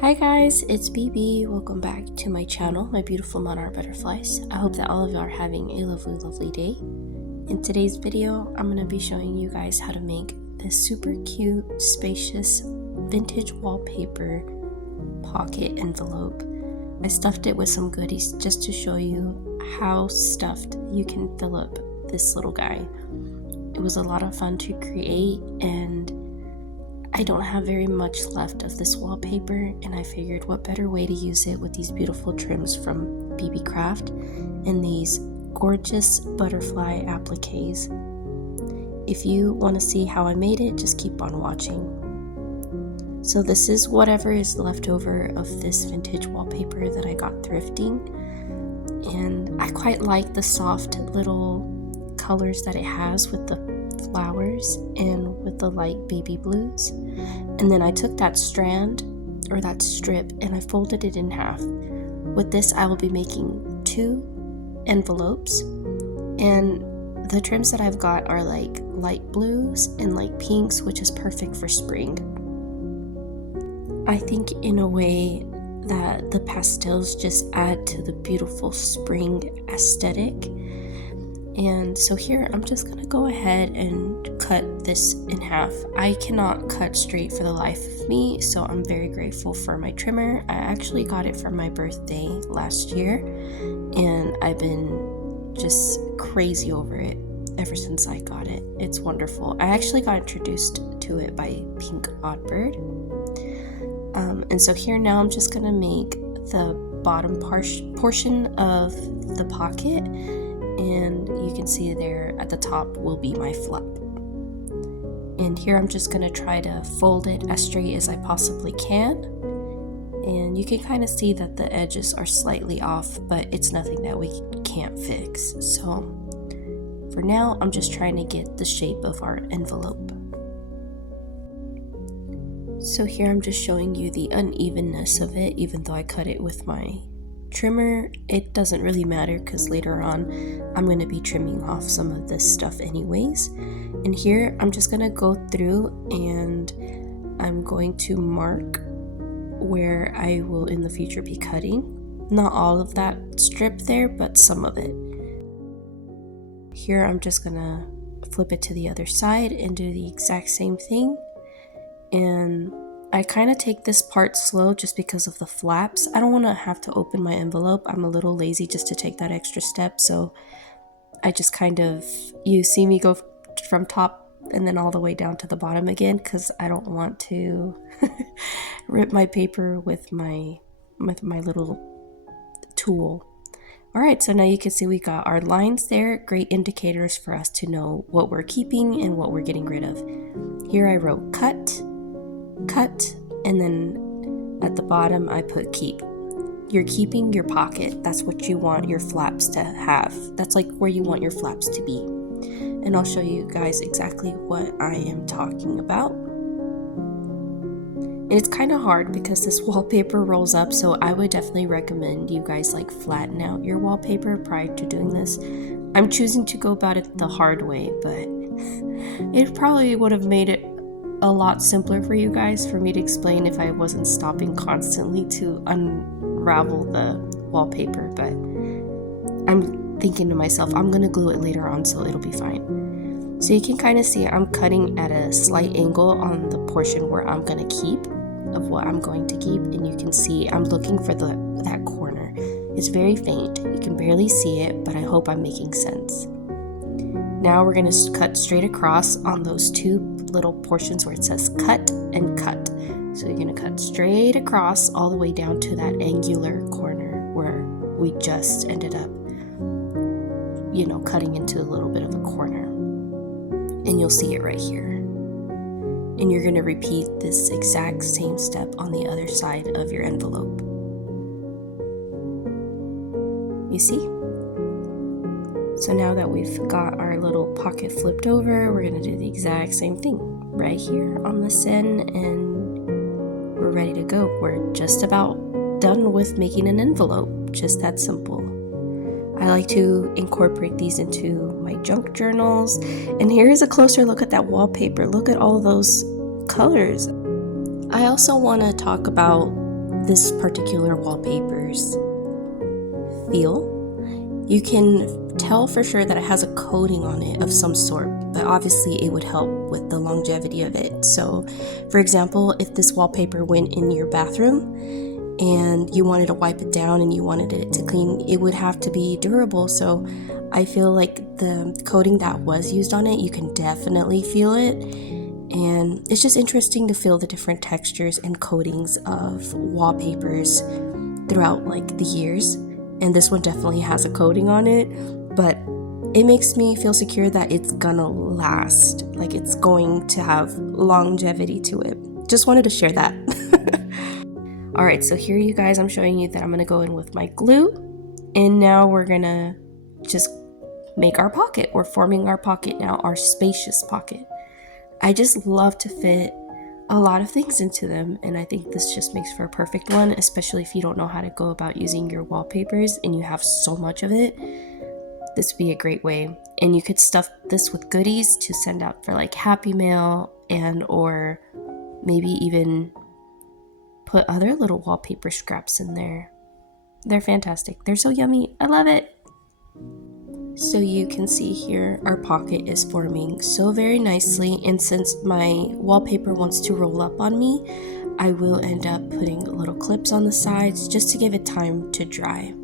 Hi guys, it's Beebee. Welcome back to my channel, my beautiful monarch butterflies. I hope that all of you are having a lovely day. In today's video, I'm going to be showing you guys how to make this super cute, spacious, vintage wallpaper pocket envelope. I stuffed it with some goodies just to show you how stuffed you can fill up this little guy. It was a lot of fun to create, and I don't have very much left of this wallpaper, and I figured what better way to use it with these beautiful trims from BB Craft and these gorgeous butterfly appliques. If you want to see how I made it, just keep on watching. So this is whatever is left over of this vintage wallpaper that I got thrifting, and I quite like the soft little colors that it has with the flowers and with the light baby blues. And then I took that strand or that strip and I folded it in half. With this I will be making 2 envelopes, and the trims that I've got are like light blues and light pinks, which is perfect for spring. I think in a way that the pastels just add to the beautiful spring aesthetic. And so here I'm just gonna go ahead and cut this in half. I cannot cut straight for the life of me, so I'm very grateful for my trimmer. I actually got it for my birthday last year, and I've been just crazy over it ever since I got it. It's wonderful. I actually got introduced to it by Pink Oddbird. And so here now I'm just gonna make the bottom portion of the pocket, and you can see there at the top will be my flap. And here I'm just going to try to fold it as straight as I possibly can, and you can kind of see that the edges are slightly off, but it's nothing that we can't fix. So for now I'm just trying to get the shape of our envelope. So here I'm just showing you the unevenness of it. Even though I cut it with my trimmer, it doesn't really matter because later on I'm going to be trimming off some of this stuff anyways. And here I'm just going to go through and I'm going to mark where I will in the future be cutting. Not all of that strip there, but some of it. Here I'm just going to flip it to the other side and do the exact same thing. And I kind of take this part slow just because of the flaps. I don't want to have to open my envelope. I'm a little lazy just to take that extra step, so I just kind of, you see me go from top and then all the way down to the bottom again because I don't want to rip my paper with my little tool. Alright, so now you can see we got our lines there, great indicators for us to know what we're keeping and what we're getting rid of. Here I wrote cut, and then at the bottom I put keep. You're keeping your pocket. That's what you want your flaps to have. That's like where you want your flaps to be. And I'll show you guys exactly what I am talking about. And it's kind of hard because this wallpaper rolls up, so I would definitely recommend you guys like flatten out your wallpaper prior to doing this. I'm choosing to go about it the hard way, but it probably would have made it a lot simpler for you guys for me to explain if I wasn't stopping constantly to unravel the wallpaper, but I'm thinking to myself I'm gonna glue it later on so it'll be fine. So you can kind of see I'm cutting at a slight angle on the portion where I'm gonna keep of what I'm going to keep, and you can see I'm looking for that corner. It's very faint, you can barely see it, but I hope I'm making sense. Now we're going to cut straight across on those 2 little portions where it says cut and cut. So you're going to cut straight across all the way down to that angular corner where we just ended up, cutting into a little bit of a corner. And you'll see it right here. And you're going to repeat this exact same step on the other side of your envelope. You see? So now that we've got our little pocket flipped over, we're going to do the exact same thing right here on this end, and we're ready to go. We're just about done with making an envelope. Just that simple. I like to incorporate these into my junk journals. And here's a closer look at that wallpaper. Look at all those colors. I also want to talk about this particular wallpaper's feel. You can tell for sure that it has a coating on it of some sort, but obviously it would help with the longevity of it. So for example, if this wallpaper went in your bathroom and you wanted to wipe it down and you wanted it to clean, it would have to be durable. So I feel like the coating that was used on it, you can definitely feel it. And it's just interesting to feel the different textures and coatings of wallpapers throughout like the years. And this one definitely has a coating on it, but it makes me feel secure that it's gonna last, like it's going to have longevity to it. Just wanted to share that. All right, so here you guys, I'm showing you that I'm gonna go in with my glue, and now we're gonna just make our pocket. We're forming our pocket now, our spacious pocket. I just love to fit a lot of things into them, and I think this just makes for a perfect one, especially if you don't know how to go about using your wallpapers and you have so much of it. This would be a great way. And you could stuff this with goodies to send out for like Happy Mail, and or maybe even put other little wallpaper scraps in there. They're fantastic. They're so yummy. I love it. So you can see here our pocket is forming so very nicely, and since my wallpaper wants to roll up on me, I will end up putting little clips on the sides just to give it time to dry.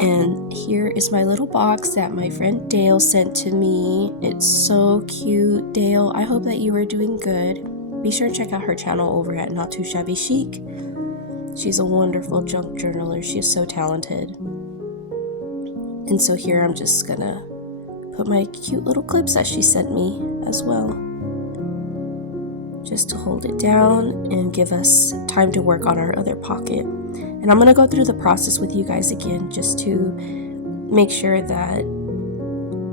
And here is my little box that my friend Dale sent to me. It's so cute. Dale, I hope that you are doing good. Be sure to check out her channel over at Not Too Shabby Chic. She's a wonderful junk journaler. She is so talented. And so here I'm just gonna put my cute little clips that she sent me as well, just to hold it down and give us time to work on our other pocket. And I'm gonna go through the process with you guys again, just to make sure that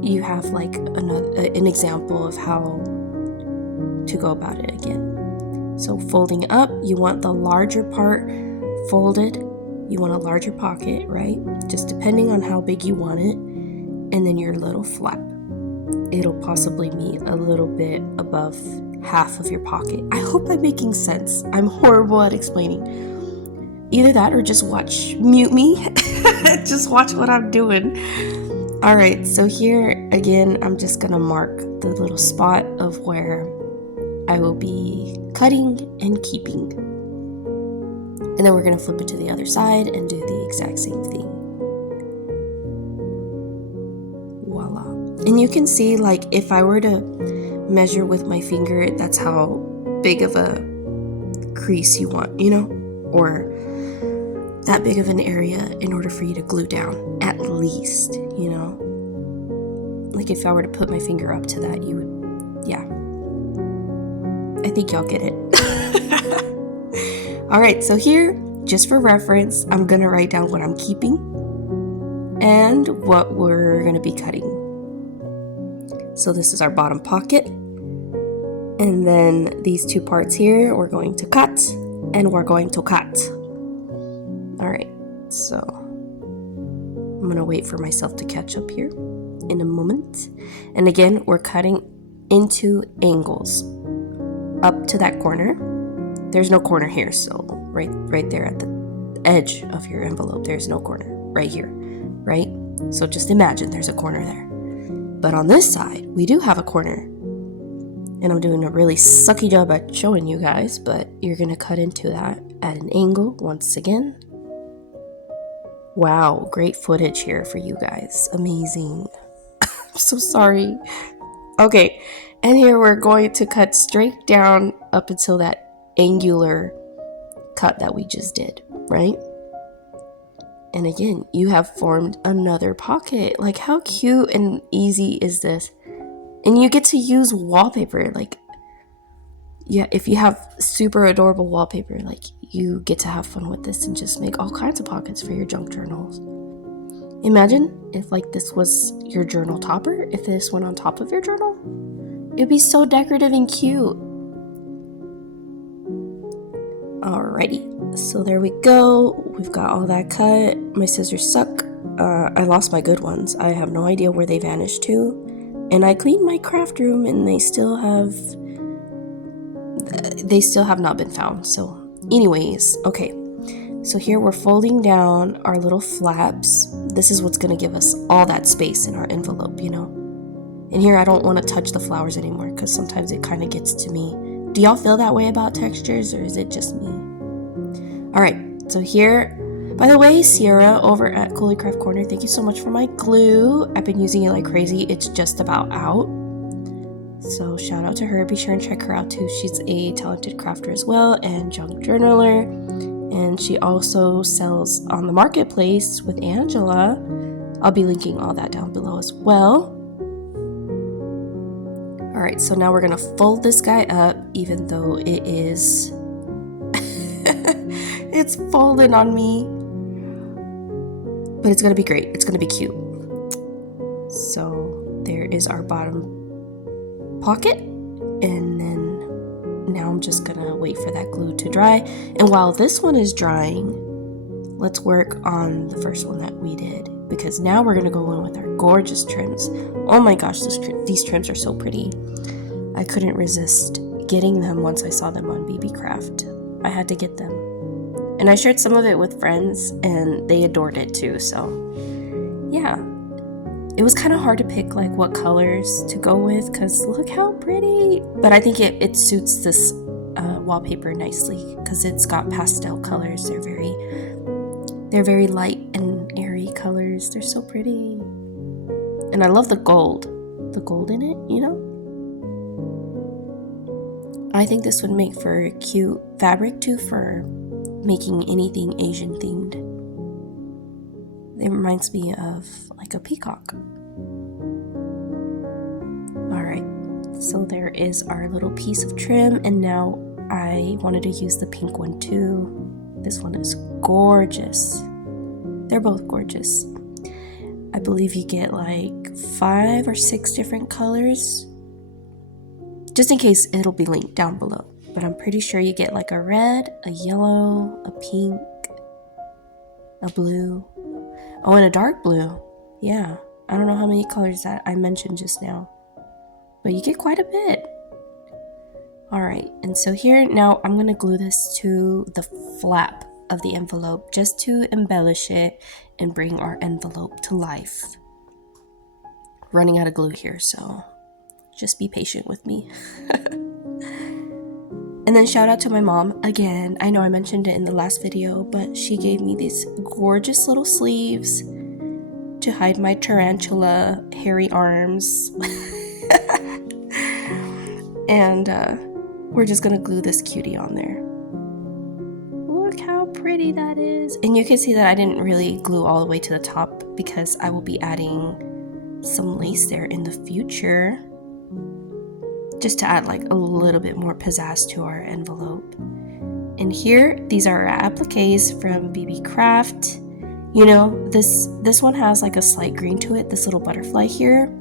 you have like an example of how to go about it again. So folding up, you want the larger part folded. You want a larger pocket, right? Just depending on how big you want it. And then your little flap. It'll possibly meet a little bit above half of your pocket. I hope I'm making sense. I'm horrible at explaining. Either that or just mute me. Just watch what I'm doing. All right, so here again, I'm just gonna mark the little spot of where I will be cutting and keeping. And then we're going to flip it to the other side and do the exact same thing. Voila. And you can see, like, if I were to measure with my finger, that's how big of a crease you want, you know? Or that big of an area in order for you to glue down, at least, you know? Like, if I were to put my finger up to that, you would, yeah. I think y'all get it. All right, so here, just for reference, I'm gonna write down what I'm keeping and what we're gonna be cutting. So this is our bottom pocket. And then these two parts here, we're going to cut and we're going to cut. All right, so I'm gonna wait for myself to catch up here in a moment. And again, we're cutting into angles up to that corner. There's no corner here, so right there at the edge of your envelope, there's no corner right here, right? So just imagine there's a corner there. But on this side, we do have a corner. And I'm doing a really sucky job at showing you guys, but you're gonna cut into that at an angle once again. Wow, great footage here for you guys. Amazing. I'm so sorry. Okay, and here we're going to cut straight down up until that angular cut that we just did, right? And again, you have formed another pocket. Like, how cute and easy is this? And you get to use wallpaper. Like, yeah, if you have super adorable wallpaper, like, you get to have fun with this and just make all kinds of pockets for your junk journals. Imagine if, like, this was your journal topper, if this went on top of your journal. It'd be so decorative and cute. Alrighty, so there we go. We've got all that cut. My scissors suck. I lost my good ones. I have no idea where they vanished to. And I cleaned my craft room and they still have not been found. So Anyways, okay. So here we're folding down our little flaps. This is what's going to give us all that space in our envelope, you know. And here I don't want to touch the flowers anymore because sometimes it kind of gets to me. Do y'all feel that way about textures, or is it just me? All right, so here, by the way, Sierra over at Coulee Craft Corner, thank you so much for my glue. I've been using it like crazy. It's just about out. So shout out to her. Be sure and check her out too. She's a talented crafter as well and junk journaler. And she also sells on the marketplace with Angela. I'll be linking all that down below as well. All right, so now we're gonna fold this guy up, even though it is, it's folded on me. But it's gonna be great, it's gonna be cute. So there is our bottom pocket, and then now I'm just gonna wait for that glue to dry. And while this one is drying, let's work on the first one that we did, because now we're gonna go in with our gorgeous trims. Oh my gosh, these trims are so pretty. I couldn't resist getting them once I saw them on BB Craft. I had to get them. And I shared some of it with friends and they adored it too, so yeah. It was kind of hard to pick like what colors to go with because look how pretty. But I think it suits this wallpaper nicely because it's got pastel colors. They're very light and airy colors. They're so pretty. And I love the gold in it, you know? I think this would make for a cute fabric too for making anything Asian themed. It reminds me of like a peacock. Alright, so there is our little piece of trim, and now I wanted to use the pink one too. This one is gorgeous. They're both gorgeous. I believe you get like 5 or 6 different colors. Just in case, it'll be linked down below. But I'm pretty sure you get like a red, a yellow, a pink, a blue. Oh, and a dark blue. Yeah, I don't know how many colors that I mentioned just now, but you get quite a bit. All right, and so here now I'm gonna glue this to the flap of the envelope just to embellish it and bring our envelope to life. Running out of glue here, so just be patient with me. And then shout out to my mom again. I know I mentioned it in the last video, but she gave me these gorgeous little sleeves to hide my tarantula hairy arms. And we're just gonna glue this cutie on there. Look how pretty that is. And you can see that I didn't really glue all the way to the top because I will be adding some lace there in the future, just to add like a little bit more pizzazz to our envelope. And here, these are our appliques from BB Craft. You know, this one has like a slight green to it, this little butterfly here.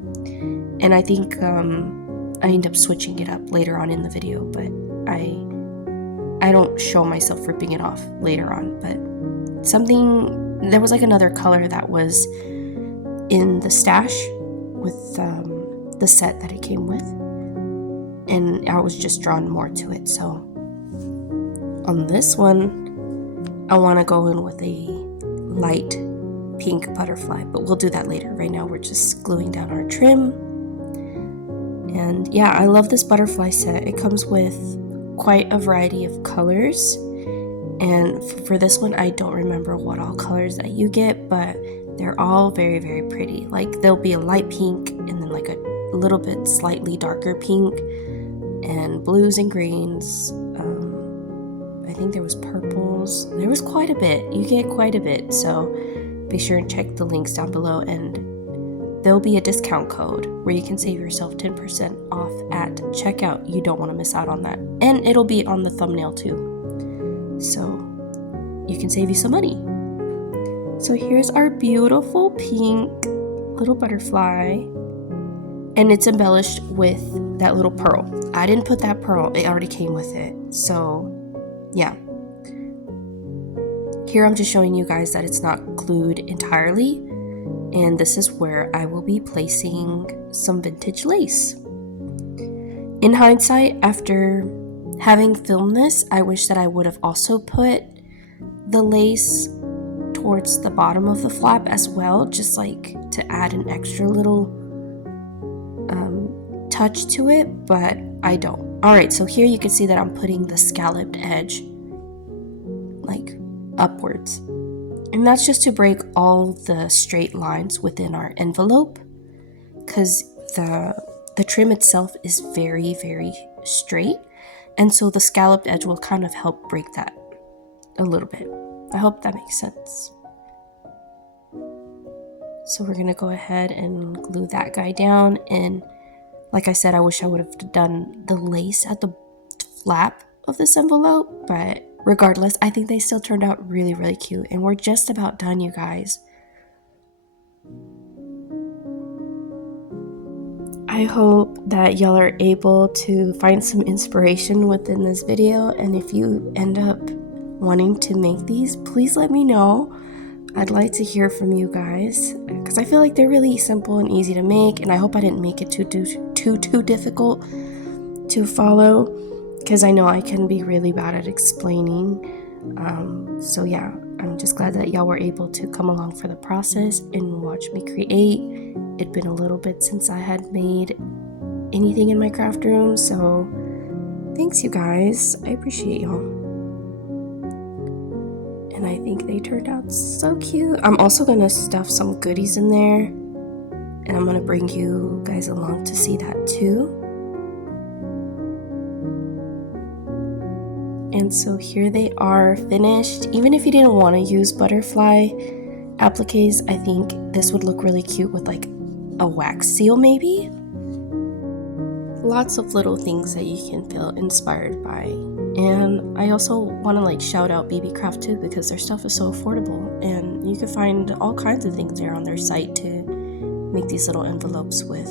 And I think I end up switching it up later on in the video, but I don't show myself ripping it off later on. But there was like another color that was in the stash with the set that it came with, and I was just drawn more to it. So on this one, I want to go in with a light pink butterfly, but we'll do that later. Right now we're just gluing down our trim. And yeah, I love this butterfly set. It comes with quite a variety of colors, and for this one I don't remember what all colors that you get, but they're all very, very pretty. Like there'll be a light pink and then like a little bit slightly darker pink and blues and greens. I think there was purples. There was quite a bit. You get quite a bit, so be sure and check the links down below, and there'll be a discount code where you can save yourself 10% off at checkout. You don't want to miss out on that, and it'll be on the thumbnail too, so you can save you some money. So here's our beautiful pink little butterfly, and it's embellished with that little pearl. I didn't put that pearl, it already came with it. So yeah, here I'm just showing you guys that it's not glued entirely, and this is where I will be placing some vintage lace. In hindsight, after Having filmed this, I wish that I would have also put the lace towards the bottom of the flap as well, just like to add an extra little touch to it, but I don't. Alright, so here you can see that I'm putting the scalloped edge like upwards. And that's just to break all the straight lines within our envelope, because the trim itself is very, very straight. And so the scalloped edge will kind of help break that a little bit. I hope that makes sense. So we're gonna go ahead and glue that guy down. And like I said, I wish I would have done the lace at the flap of this envelope, but regardless, I think they still turned out really, really cute. And we're just about done, you guys. I hope that y'all are able to find some inspiration within this video, and if you end up wanting to make these, please let me know. I'd like to hear from you guys, because I feel like they're really simple and easy to make, and I hope I didn't make it too difficult to follow, because I know I can be really bad at explaining. So yeah, I'm just glad that y'all were able to come along for the process and watch me create. It'd been a little bit since I had made anything in my craft room, so thanks you guys. I appreciate y'all. And I think they turned out so cute. I'm also gonna stuff some goodies in there, and I'm gonna bring you guys along to see that too. And so here they are finished. Even if you didn't want to use butterfly appliques, I think this would look really cute with like a wax seal maybe. Lots of little things that you can feel inspired by. And I also want to like shout out Beebee Craft too, because their stuff is so affordable, and you can find all kinds of things there on their site to make these little envelopes with.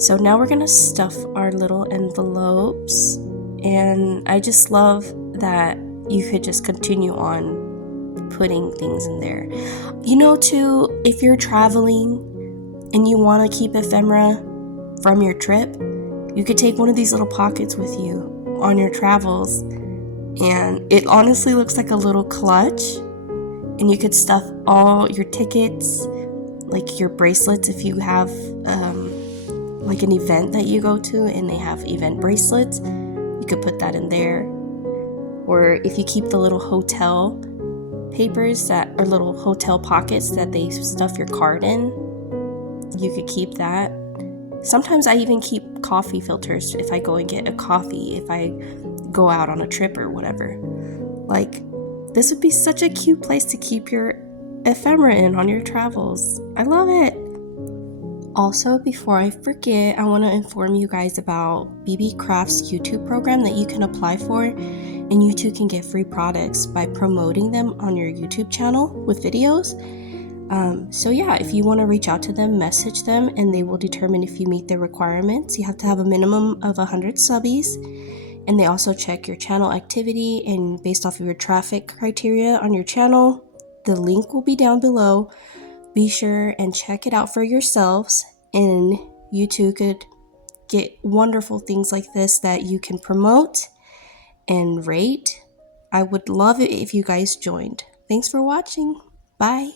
So now we're gonna stuff our little envelopes, and I just love that you could just continue on putting things in there. You know, too, if you're traveling and you want to keep ephemera from your trip, you could take one of these little pockets with you on your travels, and it honestly looks like a little clutch, and you could stuff all your tickets, like your bracelets if you have like an event that you go to and they have event bracelets, you could put that in there. Or if you keep the little hotel papers that are little hotel pockets that they stuff your card in, you could keep that. Sometimes I even keep coffee filters if I go and get a coffee, if I go out on a trip or whatever. Like, this would be such a cute place to keep your ephemera in on your travels. I love it. Also, before I forget, I want to inform you guys about BB Craft's YouTube program that you can apply for, and you too can get free products by promoting them on your YouTube channel with videos. So yeah, if you want to reach out to them, message them, and they will determine if you meet their requirements. You have to have a minimum of 100 subbies, and they also check your channel activity, and based off of your traffic criteria on your channel, the link will be down below. Be sure and check it out for yourselves, and you too could get wonderful things like this that you can promote and rate. I would love it if you guys joined. Thanks for watching. Bye.